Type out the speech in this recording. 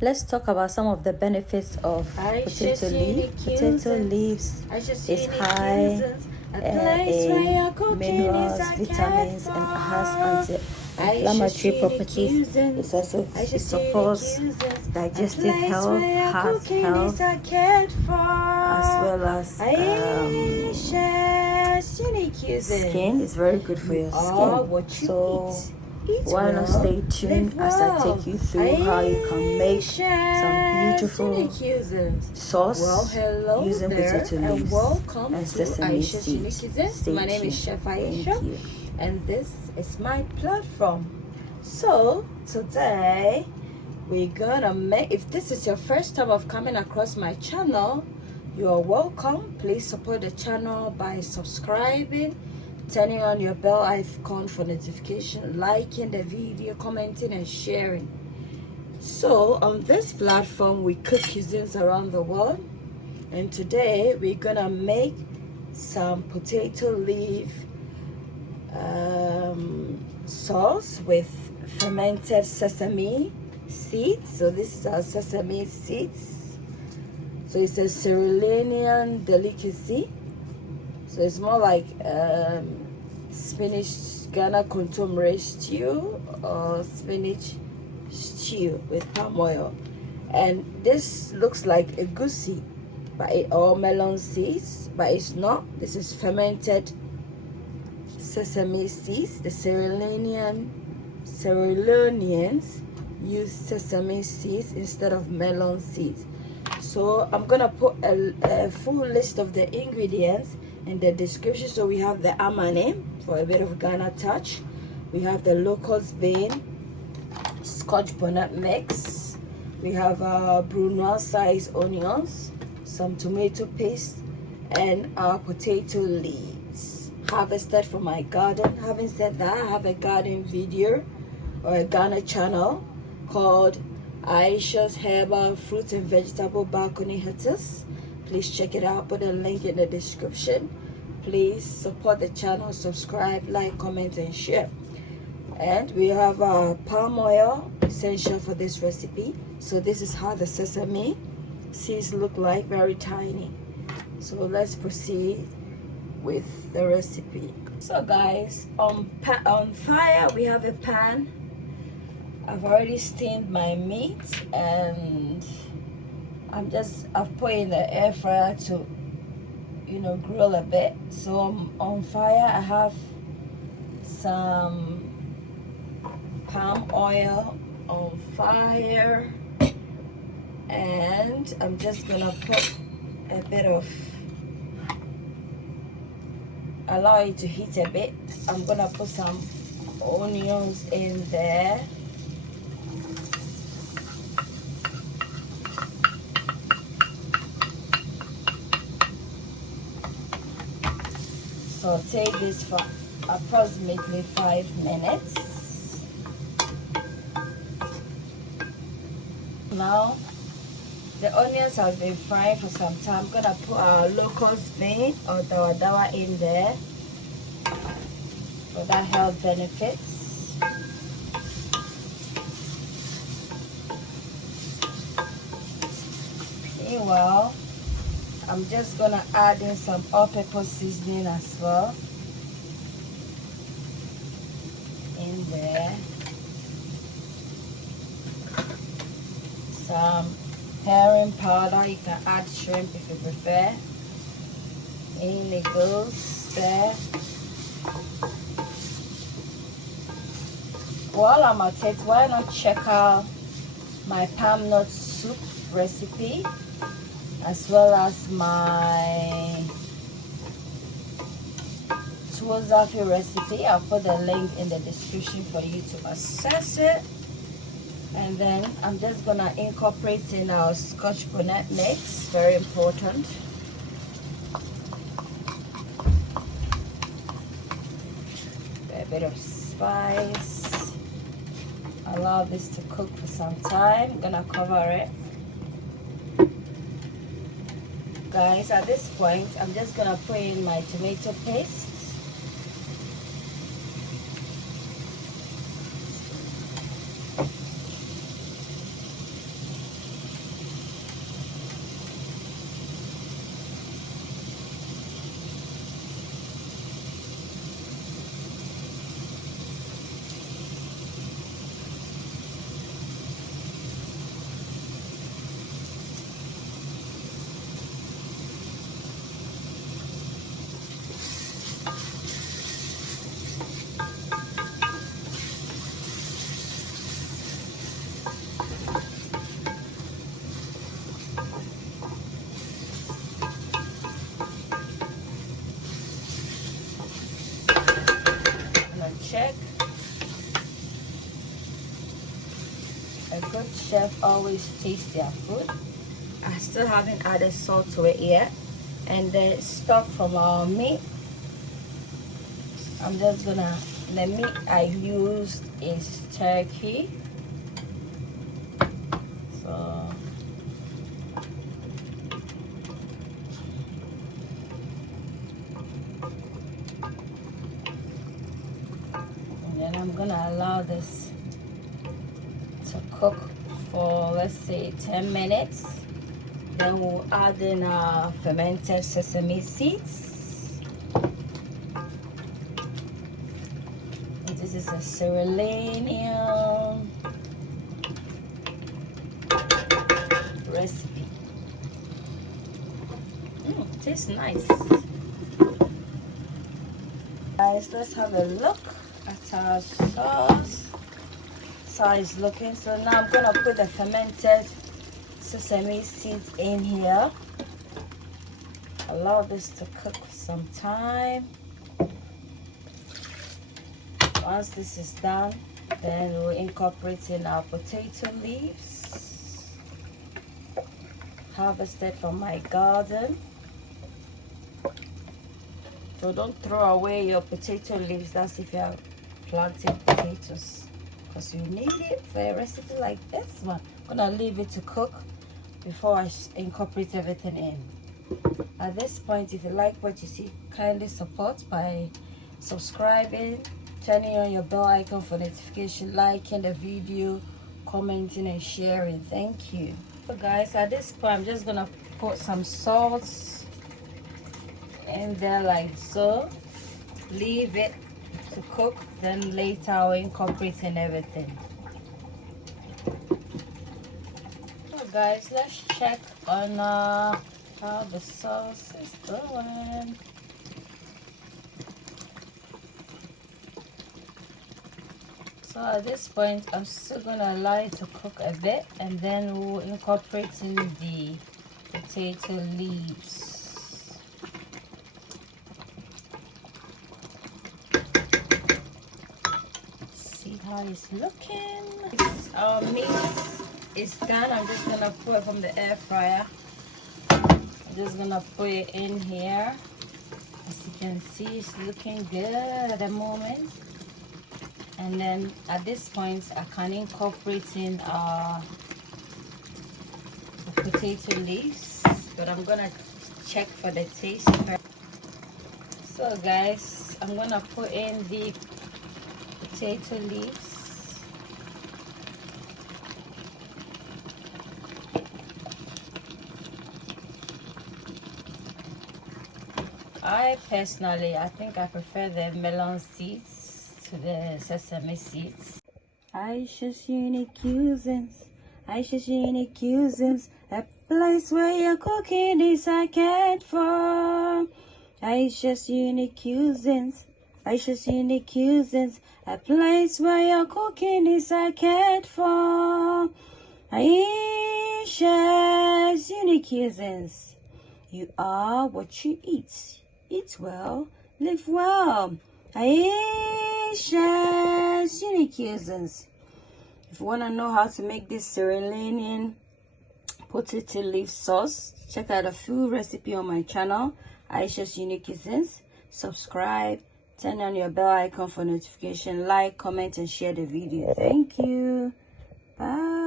let's talk about some of the benefits of potato leaf. Potato leaves is high in minerals, vitamins, and has anti-inflammatory properties. It supports digestive health, heart health, as well as skin. It's very good for your skin. So why not stay tuned as I take you through how you can make some beautiful sauce using potato leaves and sesame seeds. Stay My name is Chef Ayesha, and this is my platform. So today we're gonna make, if this is your first time of coming across my channel, you are welcome. Please support the channel by subscribing, turning on your bell icon for notification, liking the video, commenting and sharing. So on this platform we cook cuisines around the world, and today we're gonna make some potato leaf sauce with fermented sesame seeds. So this is our sesame seeds. So it's a Sierraleonian delicacy. So it's more like spinach Ghana contemporary stew or spinach stew with palm oil. And this looks like a goosey, or melon seeds, but it's not. This is fermented sesame seeds. The Sierraleonians use sesame seeds instead of melon seeds. So I'm gonna put a full list of the ingredients in the description. So we have the amane for a bit of Ghana touch. We have the locust bean, Scotch bonnet mix. We have brunoise sized onions, some tomato paste, and our potato leaves harvested from my garden. Having said that, I have a garden video or a Ghana channel called Ayesha's Herbal Fruit and Vegetable Balcony Hutters. Please check it out. Put a link in the description. Please support the channel, subscribe, like, comment and share. And we have palm oil, essential for this recipe. So this is how the sesame seeds look like, very tiny. So let's proceed with the recipe. So guys, on fire we have a pan. I've already steamed my meat and I've put in the air fryer to grill a bit. So on fire I have some palm oil on fire, and I'm just gonna put a bit of, allow it to heat a bit. I'm gonna put some onions in there. Saute this for approximately 5 minutes. Now the onions have been frying for some time. I'm gonna put our locust bean or dawa in there for that health benefits. Meanwhile, I'm just gonna add in some all-purpose seasoning as well in there. Some herring powder. You can add shrimp if you prefer. In it goes there. While I'm at it, why not check out my palm nut soup recipe, as well as my tuozafi recipe. I'll put the link in the description for you to access it. And then I'm just gonna incorporate in our Scotch bonnet mix, very important. A bit of spice. Allow this to cook for some time. I'm gonna cover it. Guys, at this point I'm just gonna put in my tomato paste. good chef always taste their food. I still haven't added salt to it yet. And the stock from our meat, I'm just gonna, the meat I used is turkey. So and then I'm gonna allow this to cook for, let's say, 10 minutes. Then we'll add in our fermented sesame seeds. And this is a Sierraleonian recipe. Tastes nice. Guys, let's have a look at our sauce. So it's looking. So now I'm gonna put the fermented sesame seeds in here. Allow this to cook for some time. Once this is done, then we'll incorporate in our potato leaves harvested from my garden. So don't throw away your potato leaves. That's if you are planting potatoes, because you need it for a recipe like this one. I'm gonna leave it to cook before I incorporate everything in. At this point, if you like what you see, kindly support by subscribing, turning on your bell icon for notification, liking the video, commenting and sharing. Thank you. So guys, at this point, I'm just gonna put some salt in there like so. Leave it to cook, then later I'll incorporate in everything. So guys, let's check on how the sauce is going. So at this point, I'm still gonna allow it to cook a bit, and then we'll incorporate in the potato leaves. See how it's looking. Our meat is done. I'm just gonna put it from the air fryer. I'm just gonna put it in here. As you can see, it's looking good at the moment. And then at this point, I can incorporate in the potato leaves, but I'm gonna check for the taste first. So guys, I'm gonna put in the potato leaves. I think I prefer the melon seeds to the sesame seeds. Ayesha's unique cuisines, Ayesha's unique cuisines, a place where your cooking is cared for. Ayesha's unique cuisines, Ayesha's unique cuisines, a place where your cooking is cared for. Ayesha's unique cuisines, you are what you eat. Eat well, live well. Ayesha's unique cuisines. If you want to know how to make this Sierraleonian potato leaf sauce, check out a full recipe on my channel, Ayesha's Unique Cuisines. Subscribe, turn on your bell icon for notification, like, comment and share the video. Thank you. Bye.